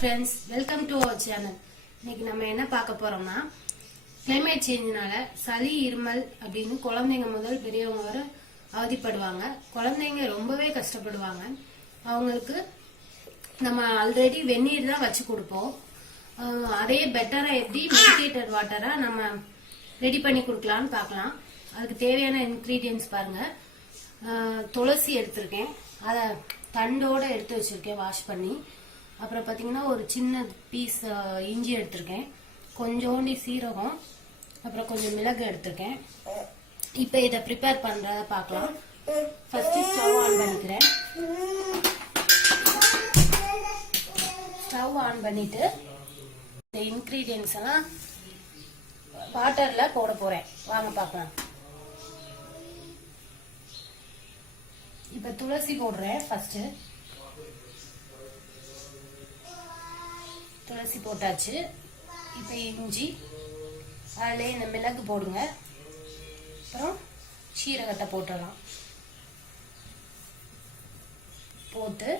friends, welcome to our channel. இன்னைக்கு நம்ம என்ன பார்க்க போறோம்னா climate changeனால சளி இருமல் அப்படினு குழந்தைங்க முதல் பெரியவங்க வரை அவதிப்படுவாங்க. குழந்தைங்க ரொம்பவே கஷ்டப்படுவாங்க. அவங்களுக்கு நம்ம ஆல்ரெடி வெந்நீர் தான் வச்சு கொடுப்போம். அதே பெட்டரா எப்படி மெடிக்கேட்டட் வாட்டரா நம்ம ரெடி பண்ணி கொடுக்கலாம்னு பார்க்கலாம். அதுக்கு தேவையான இன்கிரீடியன்ட்ஸ் பாருங்க. துளசி எடுத்திருக்கேன், அதை தண்டோட எடுத்து வச்சிருக்கேன் வாஷ் பண்ணி. அப்புறம் பாத்தீங்கன்னா ஒரு சின்ன பீஸ் இஞ்சி எடுத்திருக்கேன், கொஞ்சோண்டி சீரகம், அப்புறம் கொஞ்சம் மிளகு எடுத்திருக்கேன். இப்போ இதை ப்ரிப்பேர் பண்றத பார்க்கலாம். ஃபர்ஸ்ட் ஸ்டவ் ஆன் பண்ணிக்கிறேன். ஸ்டவ் ஆன் பண்ணிட்டு இந்த இன்கிரீடியன்ஸ் எல்லாம் வாட்டர்ல போட போறேன். வாங்க பார்க்கலாம். இப்ப துளசி போடுறேன். ஃபர்ஸ்ட் துளசி போட்டாச்சு. இப்ப இஞ்சி, அதுல இந்த மிளகு போடுங்க. அப்புறம் சீரகத்தை போட்டுடலாம். போட்டு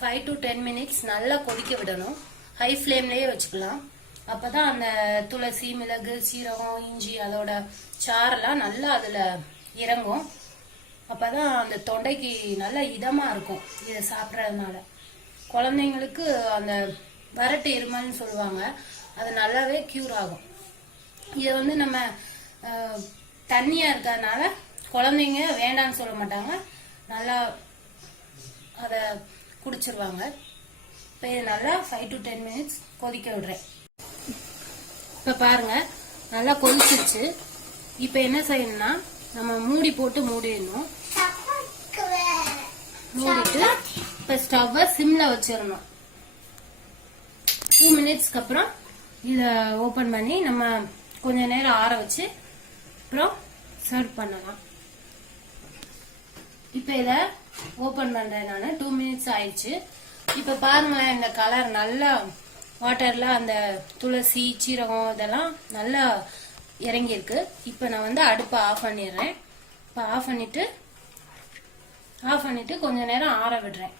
5 to 10 minutes நல்லா கொதிக்க விடணும். ஹை ஃப்ளேம்லயே வச்சுக்கலாம். அப்பதான் அந்த துளசி, மிளகு, சீரகம், இஞ்சி அதோட சாரெல்லாம் நல்லா அதுல இறங்கும். அப்பதான் அந்த தொண்டைக்கு நல்ல இதமா இருக்கும் இதை சாப்பிட்றதுனால. குழந்தைங்களுக்கு அந்த வறட்டு இருமல்னு சொல்லுவாங்க, அது நல்லாவே கியூர் ஆகும். இதை நம்ம தண்ணியா இருக்கிறதுனால குழந்தைங்க வேண்டான்னு சொல்ல மாட்டாங்க, நல்லா அதை குடிச்சிருவாங்க. இப்போ இது நல்லா 5 to 10 minutes கொதிக்க விடுறேன். இப்போ பாருங்க நல்லா கொதிச்சிருச்சு. இப்போ என்ன செய்யணும்னா நம்ம மூடி போட்டு மூடிடணும். மூடிட்டு இப்போ ஸ்டவ்வை சிம்ல வச்சிடணும். 2 minutesக்கு அப்புறம் இதை ஓபன் பண்ணி நம்ம கொஞ்ச நேரம் ஆற வச்சு அப்புறம் சர்வ் பண்ணலாம். இப்போ இதை ஓபன் பண்றேன் நான். 2 minutes ஆயிடுச்சு. இப்ப பாருங்க, இந்த கலர் நல்லா வாட்டர்ல அந்த துளசி, சீரகம் இதெல்லாம் நல்லா இறங்கி இருக்கு. இப்ப நான் அடுப்பை ஆஃப் பண்ணிடுறேன். இப்ப ஆஃப் பண்ணிட்டு கொஞ்ச நேரம் ஆற விடுறேன்.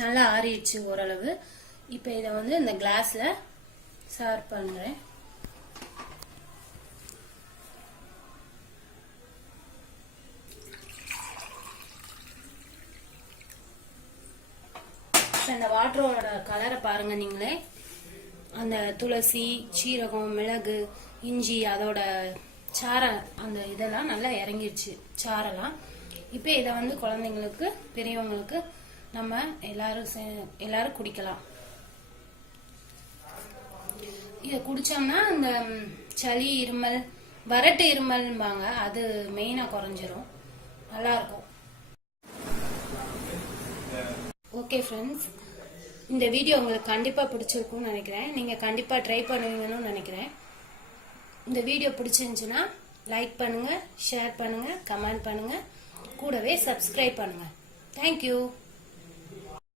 நல்லா ஆறிடுச்சு ஓரளவு. இப்ப இதை இந்த கிளாஸ்ல சர்வ் பண்றேன். இந்த வாட்டரோட கலரை பாருங்க நீங்களே. அந்த துளசி, சீரகம், மிளகு, இஞ்சி அதோட சார அந்த இதெல்லாம் நல்லா இறங்கிடுச்சு சாரெல்லாம். இப்போ இதை குழந்தைங்களுக்கு, பெரியவங்களுக்கு நம்ம எல்லாரும் குடிக்கலாம். இதை குடிச்சோம்னா இந்த சளி, இருமல், வறட்டு இருமல்பாங்க, அது மெயினா குறைஞ்சிரும். நல்லா இருக்கும். ஓகே ஃப்ரெண்ட்ஸ், இந்த வீடியோ உங்களுக்கு கண்டிப்பா பிடிச்சிருக்கும்னு நினைக்கிறேன். நீங்க கண்டிப்பா ட்ரை பண்ணுவீங்கன்னு நினைக்கிறேன். இந்த வீடியோ பிடிச்சிருந்துச்சுன்னா லைக் பண்ணுங்க, ஷேர் பண்ணுங்க, கமெண்ட் பண்ணுங்க, கூடவே சப்ஸ்கிரைப் பண்ணுங்க. தேங்க்யூ.